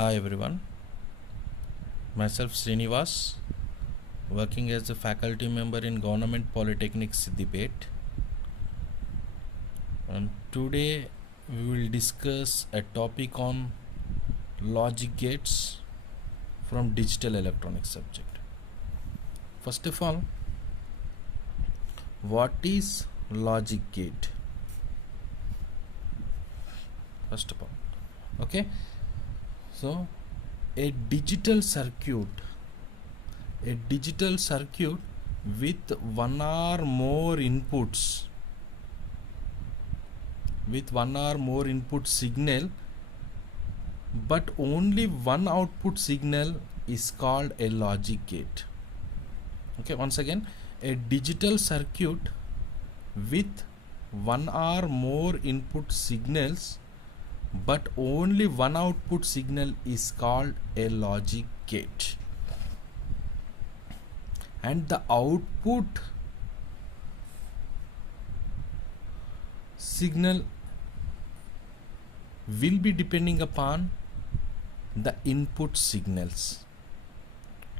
Hi everyone, myself Srinivas, working as a faculty member in Government Polytechnic Siddipet. And today we will discuss a topic on logic gates from digital electronics subject. First of all, what is logic gate? First of all, okay, so a digital circuit with one or more inputs signal, but only one output signal is called a logic gate. Okay, once again, a digital circuit with one or more input signals but only one output signal is called a logic gate, and the output signal will be depending upon the input signals.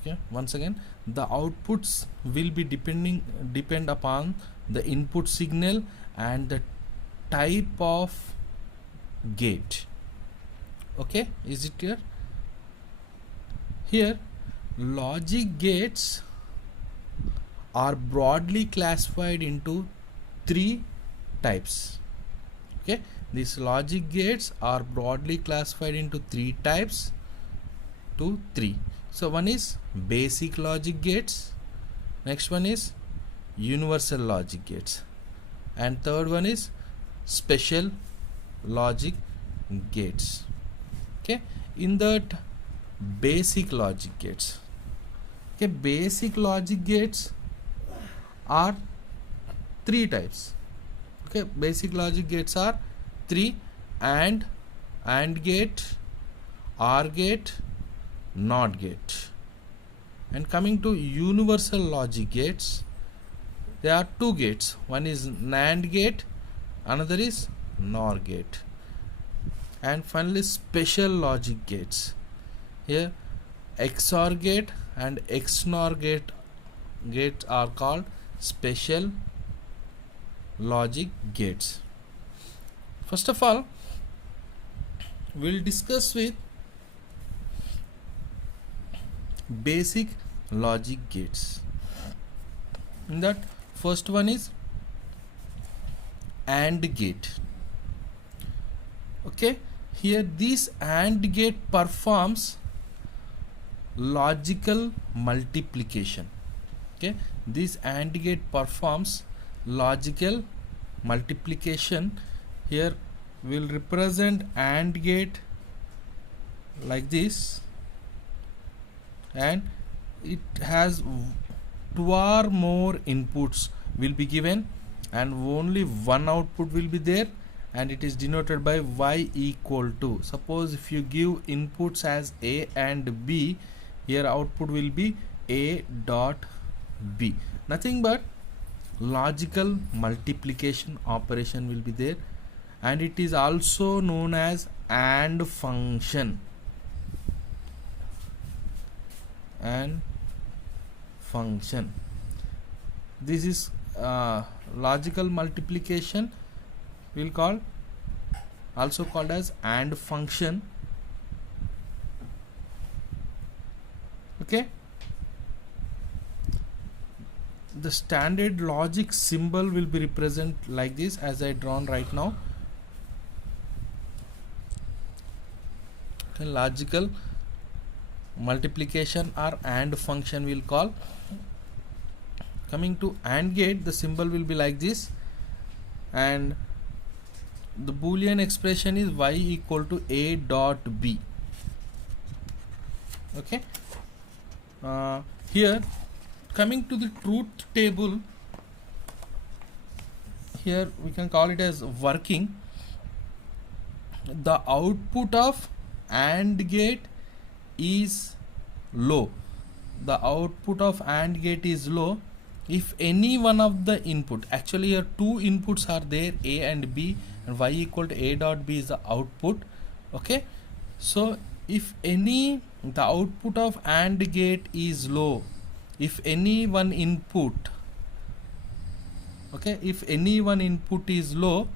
Okay, once again, the outputs will be depend upon the input signal and the type of gate. Okay, is it clear? Here logic gates are broadly classified into three types. Okay, these logic gates are broadly classified into three types. So one is basic logic gates, next one is universal logic gates, and third one is special logic gates. Okay, in that basic logic gates, okay, basic logic gates are three types. Okay, basic logic gates are three: AND gate, OR gate, NOT gate. And coming to universal logic gates, there are two gates. One is NAND gate, another is NOR gate. And finally special logic gates. Here XOR gate and XNOR gates are called special logic gates. First of all, we'll discuss with basic logic gates. In that, first one is AND gate. Okay, here this AND gate performs logical multiplication. Okay, this AND gate performs logical multiplication. Here we'll represent AND gate like this, and it has two or more inputs will be given and only one output will be there, and it is denoted by y equal to. Suppose if you give inputs as a and b, here output will be a dot b. Nothing but logical multiplication operation will be there, and it is also known as AND function. And function, this is logical multiplication will also called as AND function. Okay, the standard logic symbol will be represent like this as I drawn right now. Okay, logical multiplication or AND function will call. Coming to AND gate, the symbol will be like this, and the boolean expression is y equal to a dot b. Okay, here coming to the truth table, here we can call it as working. The output of AND gate is low. The output of AND gate is low if any one of the input, actually here two inputs are there, a and b, and y equal to a dot b is the output. Okay, so if any the output of AND gate is low, if any one input, okay, if any one input is low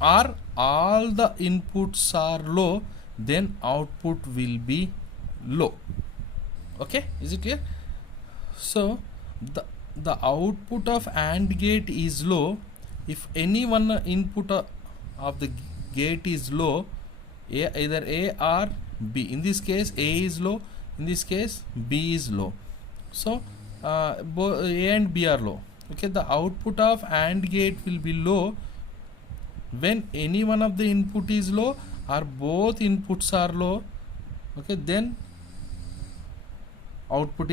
or all the inputs are low, then output will be low. Okay, is it clear? So the output of AND gate is low if any one input of the gate is low, either A or B. In this case A is low, in this case B is low. So both A and B are low. Okay, the output of AND gate will be low when any one of the input is low or both inputs are low. Okay, then output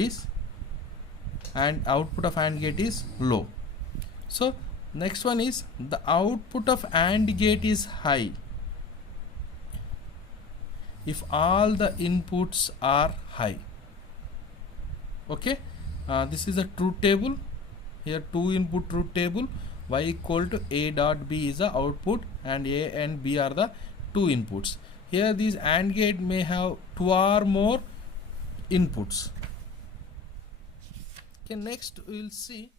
of AND gate is low. So next one is the output of AND gate is high if all the inputs are high. Okay, this is a truth table. Here two input truth table. Y equal to A dot B is the output and A and B are the two inputs. Here this AND gate may have two or more inputs. Okay, next we will see